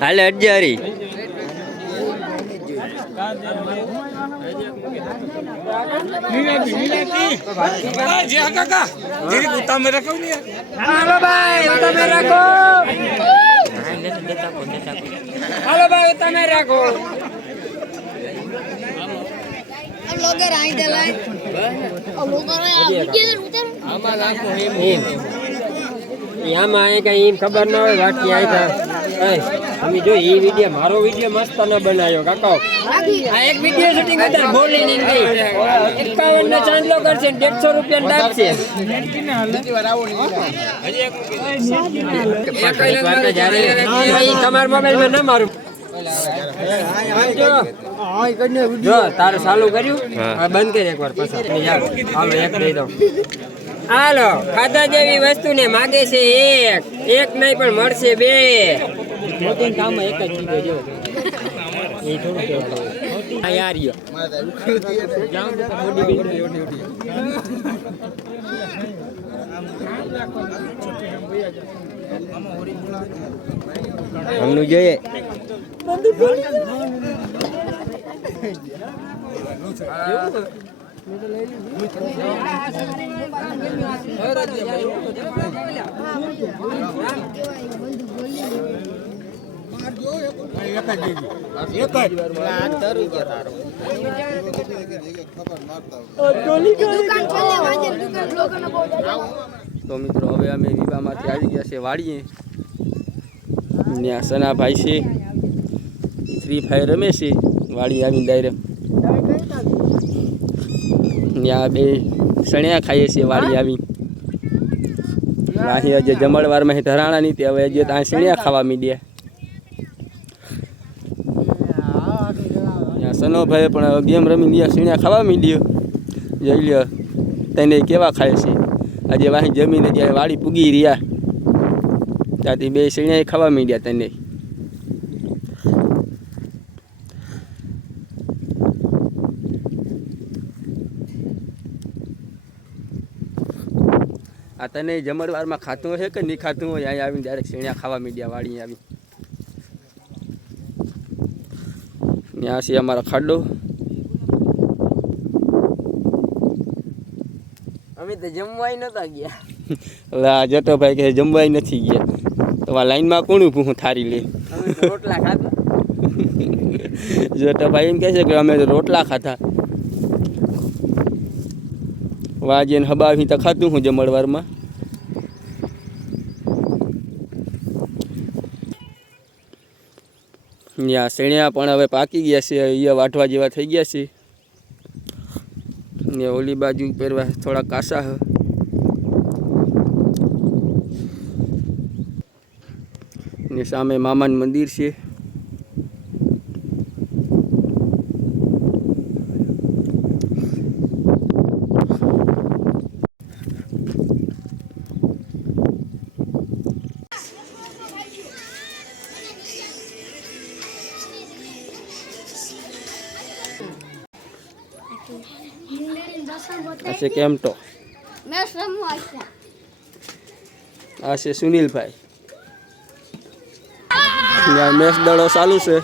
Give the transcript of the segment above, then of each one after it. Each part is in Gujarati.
હાલે અડજારી હાલો ભાઈ તમે રાખો હાલો ભાઈ તમે રાખો લોગર આઈ દે લાય લોગર વિડિયો ઉતાર આમાં નાખો એમ આમાં આય કઈ એમ ખબર ન હોય બાકી આય એ અમે જો ઈ વિડિયો મારો વિડિયો મસ્ત ન બનાવ્યો કાકા આ એક વિડિયો શૂટિંગ અંદર બોલી ની ગઈ 51 ને ચાંદલો કરશે 150 રૂપિયા લાગશે તમારા મોબાઈલ માં ના મારું જો તારું ચાલુ કર્યું બંધ કરી એકવાર પછી હાલો એક દઈ દઉં હાલો ખાધા જેવી વસ્તુ ને માગે છે એક નહીં પણ મળશે બે કામ એક જ ચીજો જો એ થોડું કેવું આ યાર યો હમનું જોઈએ તો મિત્રો હવે અમે વિવાહમાંથી આવી ગયા છે વાડીએ ત્યાં સનાભાઈ છે ફ્રી ફાયર રમે છે વાડી આવીને ડાયરેક્ટ ત્યાં બે સણિયા ખાઈએ છીએ વાડી આવી અહીં હજી જમણવારમાં ધરાણા નહીં તે હવે હજી ત્યાં સણિયા ખાવા મીડ્યા ત્યાં સનોભાઈ પણ ગેમ રમી ત્યાં સણિયા ખાવા મીડ્યો જોઈ લ્યો તેને કેવા ખાય છે આજે વાહી જમીને જ્યારે વાડી પૂગી રહ્યા ત્યાંથી બે સણિયા ખાવા મીડ્યા તેને આ તને જમણવારમાં ખાતું હશે કે નહીં ખાતું હોય અહીંયા આવીને ડાયરેક્ટ શેણિયા ખાવા મીડિયા વાળી આવી ત્યાં છે અમારો ખાડો અમે તો જમવાય નતા ગયા હવે આ જટોભાઈ કે જમવાય નથી ગયા તો આ લાઈનમાં કોણ ઊભું હું થારી લે અમે તો રોટલા ખાધા જટોભાઈ એમ કહે છે કે અમે તો રોટલા ખાધા વાજે ને હબાવી તો ખાતું હું જમણવારમાં ત્યાં શેણિયા પણ હવે પાકી ગયા છે અહીંયા વાઢવા જેવા થઈ ગયા છે ને ઓલી બાજુ પહેરવા થોડા કાસા હ ને સામે મામાનું મંદિર છે આ છે કેમટો આ છે સુનિલભાઈ મેચ દડો ચાલુ છે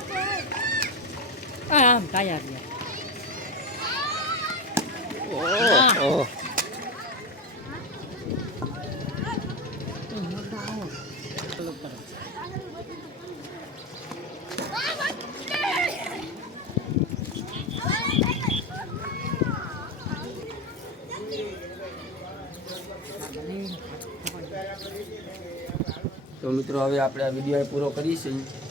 તો મિત્રો હવે આપણે આ વિડીયો પૂરો કરીશું.